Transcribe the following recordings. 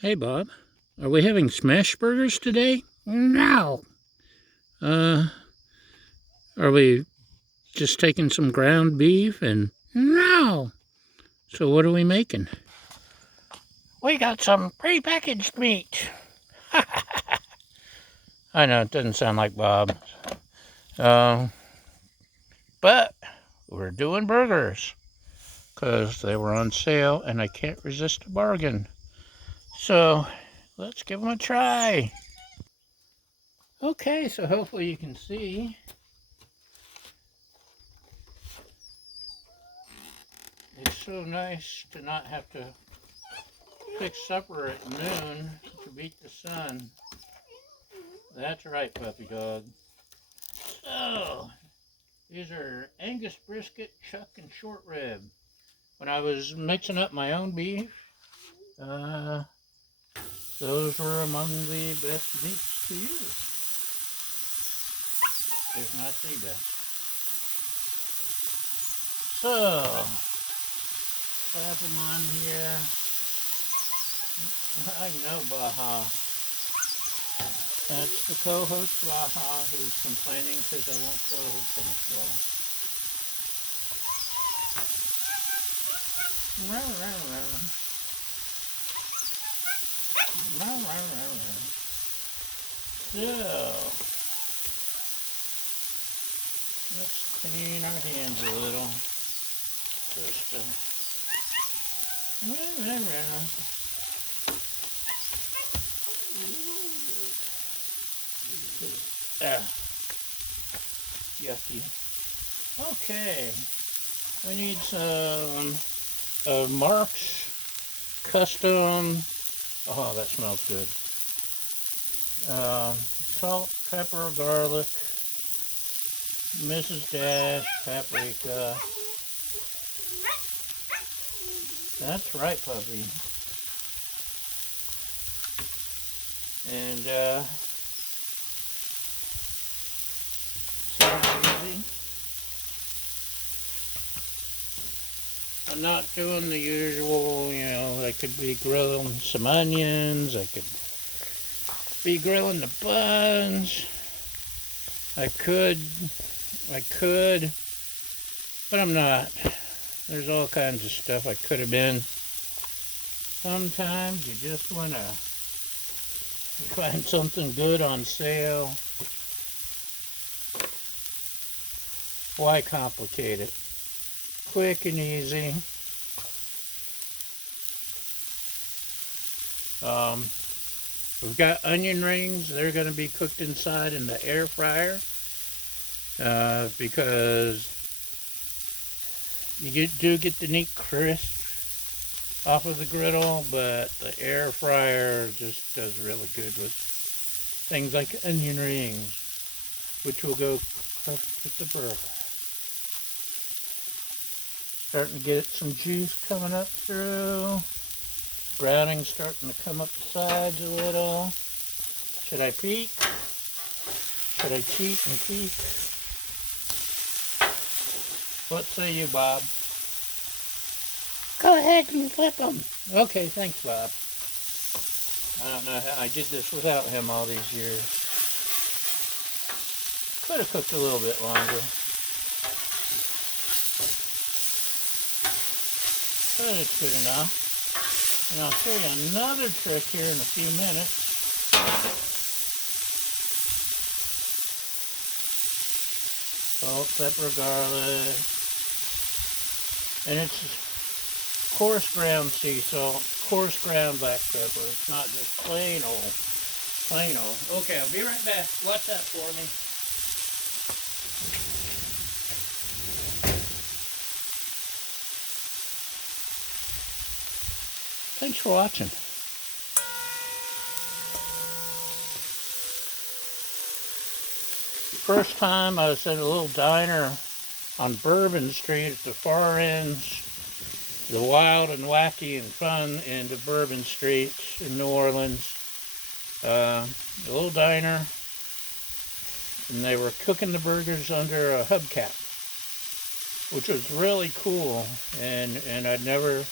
Hey, Bob. Are we having smash burgers today? No. Uh, are we just taking some ground beef and no? So what are we making? We got some prepackaged meat. I know it doesn't sound like Bob. But we're doing burgers because they were on sale and I can't resist a bargain. So let's give them a try. Okay, so hopefully you can see. It's so nice to not have to fix supper at noon to beat the sun. That's right, puppy dog. So, these are Angus brisket, chuck, and short rib. When I was mixing up my own beef, those were among the best meats to use, if not the best. So, slap them on here. I know Baja. That's the co-host Baja who's complaining because I won't throw his tennis ball. So, let's clean our hands a little. Just yucky. Okay, we need some Mark's custom. Oh, that smells good. Salt, pepper, garlic, Mrs. Dash, paprika. That's right, puppy. And easy. I'm not doing the usual, I could be grilling some onions, I could be grilling the buns. I could, but I'm not. There's all kinds of stuff I could have been. Sometimes you just want to find something good on sale. Why complicate it? Quick and easy. We've got onion rings. They're going to be cooked inside in the air fryer because you do get the neat crisp off of the griddle, but the air fryer just does really good with things like onion rings, which will go perfect with the burger. Starting to get some juice coming up through. Browning starting to come up the sides a little. Should I peek? Should I cheat and peek? What say you, Bob? Go ahead and flip them. Okay, thanks, Bob. I don't know how I did this without him all these years. Could have cooked a little bit longer. But it's good enough. And I'll show you another trick here in a few minutes. Salt, pepper, garlic. And it's coarse ground sea salt, coarse ground black pepper. It's not just plain old. Okay, I'll be right back. Watch that for me. Thanks for watching. First time I was at a little diner on Bourbon Street at the far ends, the wild and wacky and fun end of Bourbon Street in New Orleans. A little diner, and they were cooking the burgers under a hubcap, which was really cool, and I'd never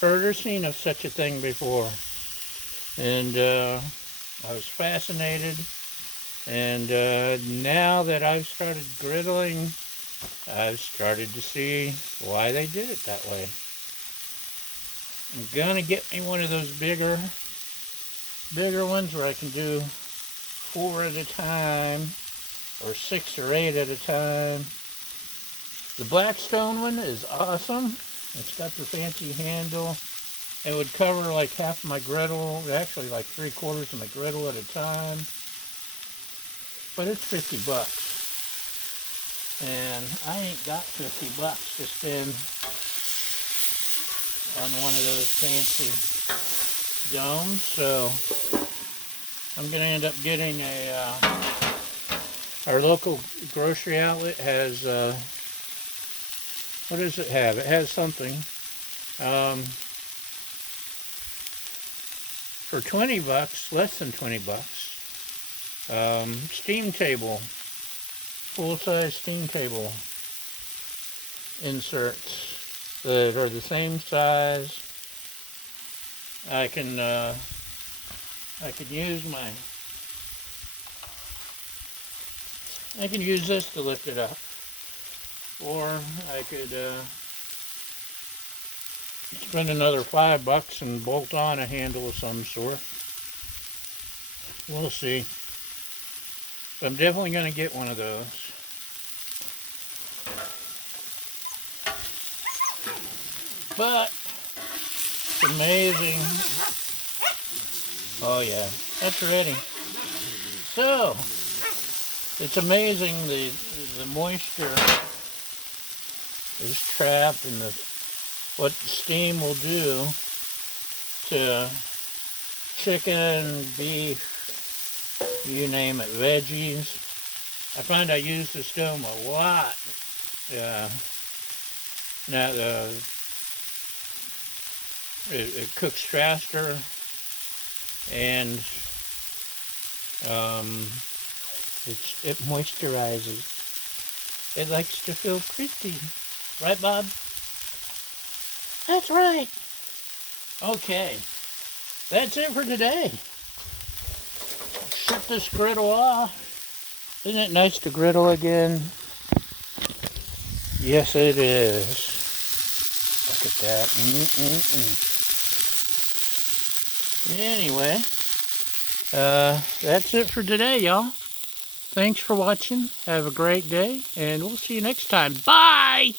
heard or seen of such a thing before. And I was fascinated. And now that I've started griddling, I've started to see why they did it that way. I'm gonna get me one of those bigger ones where I can do 4 at a time, or 6 or 8 at a time. The Blackstone one is awesome. It's got the fancy handle. It would cover like half of my griddle, actually like 3/4 of my griddle at a time. But it's $50. And I ain't got $50 to spend on one of those fancy domes, so I'm going to end up getting our local grocery outlet has, what does it have? It has something. For $20, less than $20, steam table, full-size steam table inserts that are the same size. I could use this to lift it up, or I could spend another $5 and bolt on a handle of some sort. We'll see. But I'm definitely going to get one of those. But it's amazing. Oh yeah, that's ready. So it's amazing the moisture is trapped in what the steam will do to chicken, beef, you name it, veggies. I find I use the stove a lot. Now it cooks faster, and it moisturizes. It likes to feel crispy. Right, Bob? That's right. Okay. That's it for today. Shut this griddle off. Isn't it nice to griddle again? Yes, it is. Look at that. Anyway, that's it for today, y'all. Thanks for watching. Have a great day, and we'll see you next time. Bye!